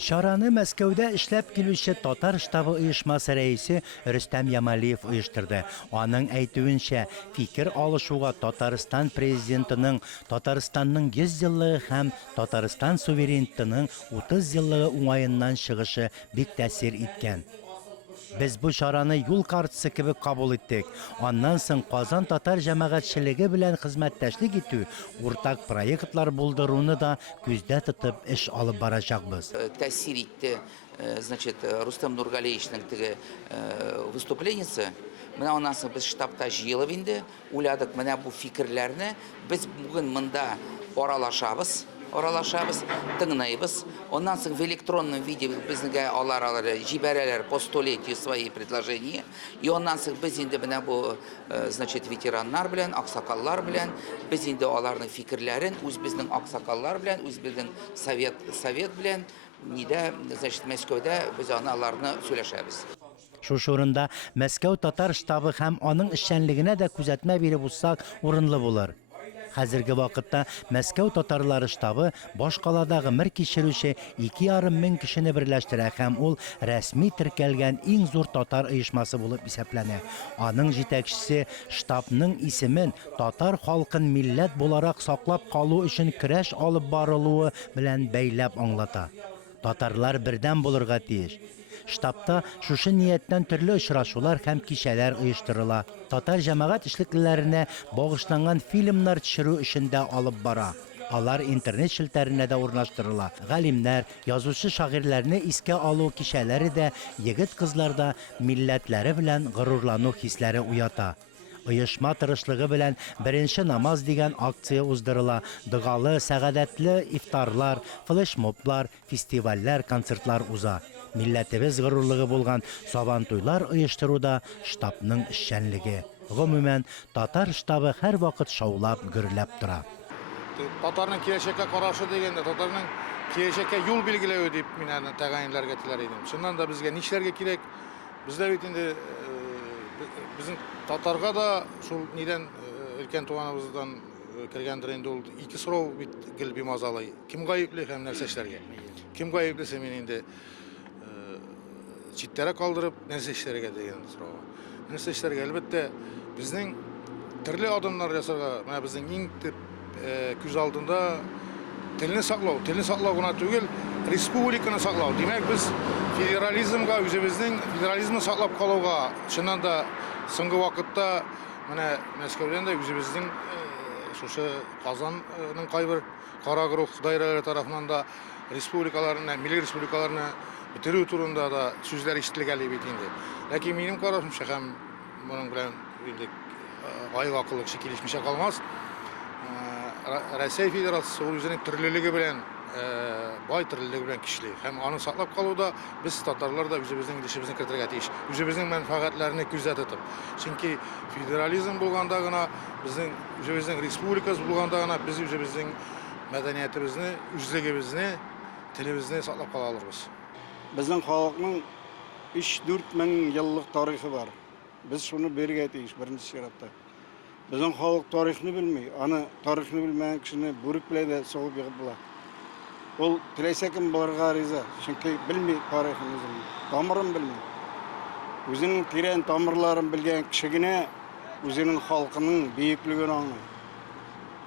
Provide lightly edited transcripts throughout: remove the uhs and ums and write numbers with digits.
Шараны Мәскәүдә эшләп килүче Татар штабы оешмасы рәисе Рөстәм Ямалиев оештырды. Аның әйтүенчә, фикер алышуга Татарстан президентының Татарстанның 100 еллыгы һәм Татарстан суверенитетының 30 еллыгы уңаеннан чыгышы бик тәэсир иткән. Без бу шараны юл картасы кебек кабул иттек. Аннан соң Казан татар җәмәгатьчелеге белән хезмәттәшлек итү, уртак проектлар булдыруны да күздә тотып эш алып барачакбыз. Тәэсир итте, значит, Рустам Нургалиевичнең теге выступлениесе. Менә аннан соң без штабта җыелып инде, уйладык, менә бу фикерләрне без бүген монда аралашабыз, тыңлайбыз. Оннан соң в электронном виде безнегә алар җибәрәләр по столетию свои предложения. И оннан соң без инде менә бу, значит, ветераннар белән, аксакаллар белән, без инде аларның фикерләрен үз безнең аксакаллар белән, үз безнең совет белән нидә, значит, Мәскәүдә без аларны сөйләшәбез. Шушы урында Мәскәү татар штабы һәм аның эшчәнлегенә дә күзәтмә биреп узсак урынлы булыр. Хәзерге вакытта Мәскәү татарлары штабы баш калада гомер кичерүче 2,5 мең кешене берләштерә һәм ул рәсми теркәлгән иң зур татар оешмасы булып исәпләнә. Аның җитәкчесе штабның исемен татар халкын милләт буларак саклап калу өчен көрәш алып барылуы белән бәйләп аңлата. Татарлар бердәм булырга тиеш. Штабта шушы нияттән төрле очрашулар һәм кичәләр оештырыла. Татар җәмәгать эшлеклеләренә багышланган фильмнар төшерү өчен дә алып бара. Алар интернет шелтәренә дә урнаштырыла. Галимнәр, язучы шагыйрьләрне искә алу кичәләре дә егет-кызларда милләтләре белән горурлану хисләре уята. Оешма тырышлыгы белән беренче намаз дигән акция уздырыла. Догалы, сәгадәтле ифтарлар, флешмоблар, фестивальләр, концертлар уза. Милләтебез горурлыгы булган сабантуйлар оештыруда штабның эшчәнлеге. Гомумән, татар штабы һәр вакыт шаулап, гөрләп тора. Татарның киләчәккә карашы дигәндә, татарның киләчәккә юл билгеләү дип мин аны тәгаенләргә теләр идем. Шуннан да безгә нишләргә кирәк? Бездә бит инде безнең татарга да шул нидән өлкән туганыбыздан кергәндер инде ул ике сорау бит гел бимазалый. Кем гаепле һәм нәрсә эшләргә? Кем гаепле син инде читтәрәк калдырып нәрсә эшләргә дигән сорау. Нәрсә эшләргә? Әлбәттә безнең төрле адымнар ясарга, менә безнең иң күз алдында телне саклау гына түгел, республиканы саклау. Димәк, без федерализмга, үзебезнең федерализмны саклап калуга, шуннан да соңгы вакытта менә Мәскәүдән дә үзебезнең шушы Казанның кайбер карагырух даирәләре тарафыннан да республикаларны, милли республикаларны бетерү турында да сүзләр ишетелгәли бит инде. Ләкин минем карашымча һәм моның белән инде ай-вакытлык килешмичә калмас. Россия Федерациясе үзенең төрлелеге белән, бай төрлелеге белән көчле. Һәм аны саклап калуда без татарлар да үзебезнең өлешебезне кертергә тиеш. Үзебезнең мәнфәгатьләрне күздә тотып. Чөнки федерализм булганда гына, безнең үзебезнең республикабыз булганда гына без үзебезнең мәдәниятебезне, үзлегебезне, телебезне саклап кала алырбыз. Безнең халыкның 3-4 мең еллык тарихы бар. Без шуны бергә тиеш беренче чиратта. Безнең халык тарихны белми, аны тарихны белмәгән кешене бүрек белән дә сугып егып була. Ул теләсә кем булырга риза, чөнки белми тарихын үзен, тамырын белми. Үзенең тирән тамырларын белгән кеше генә үзенең халкының бөеклеген аңлый.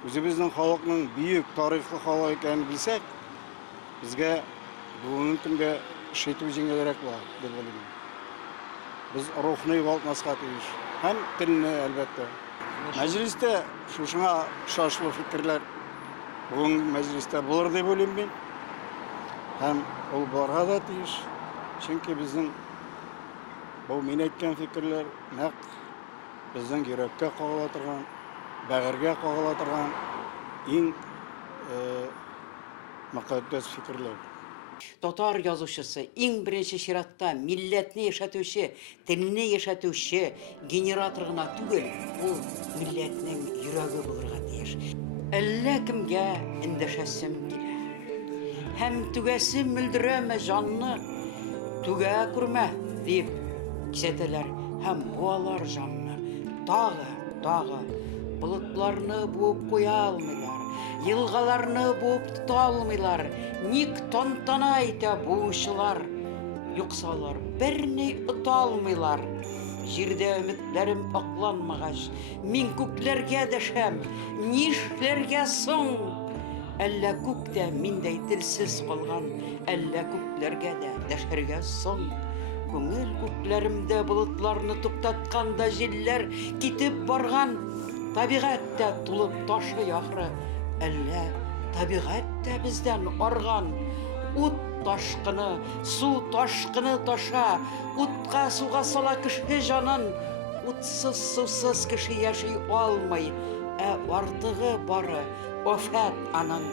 Үзебезнең халыкның бөек тарихлы халык икәнен белсәк, безгә бүгенге көндә шейтү җиңелрәк була дип уйлыйм. Без рухны югалтмаска тиеш. Һәм телне әлбәттә. Мәҗлистә шушыңа охшашлы фикерләр бүген мәҗлистә булыр дип уйлыйм мин. Һәм ул барга да тиеш. Чөнки безнең бу мин әйткән фикерләр нәкъ безнең йөрәккә кагыла торган, бәгыргә кагыла торган иң мөкаддәс фикерләр. Татар язучысы иң беренче чиратта милләтне яшәтүче, телне яшәтүче генератор гына түгел, ул милләтнең йөрәге булырга тиеш. Әллә кемгә эндәшәсем килә. Һәм түгәсе мөлдерәмә җанны, түгә күрмә дип кисәтәләр. Һәм буалар җанны тагы булытларны буып куя алмыйлар. Елгаларны буып тута алмыйлар. Ник тантана итә буучылар? Юкса алар берни ота алмыйлар. Җирдә өметләрем акланмагач, мин күкләргә дәшәм, нишләргә соң? Әллә күктә миндәй телсез калган, әллә күкләргә дә дәшәргә соң? Күңел күкләремдә болытларны туктатканда җилләр китеп барган, табигатьтә тулып ташы яхры, әллә табигатьтә бездән арган? Ут ташкыны, су ташкыны таша, утка суга сала кеше җанын, утсыз сусыз кеше яши алмый, артыгы бары афат аның.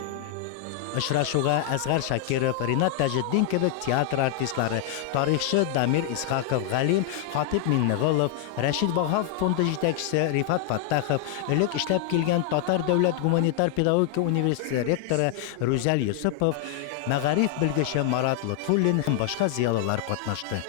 Очрашуга Әсгар Шакиров, Ринат Таҗетдин кебек театр артистлары, тарихчы Дамир Исхаков, Галим Хатип Миннегылов, Рәшид Вахав фонды җитәкчесе Рифат Фаттахов, элек эшләп килгән Татар дәүләт гуманитар педагогика университеты ректоры Рүзәл Юсупов, мәгариф белгече Марат Лотфуллин һәм башка зыялылар катнашты.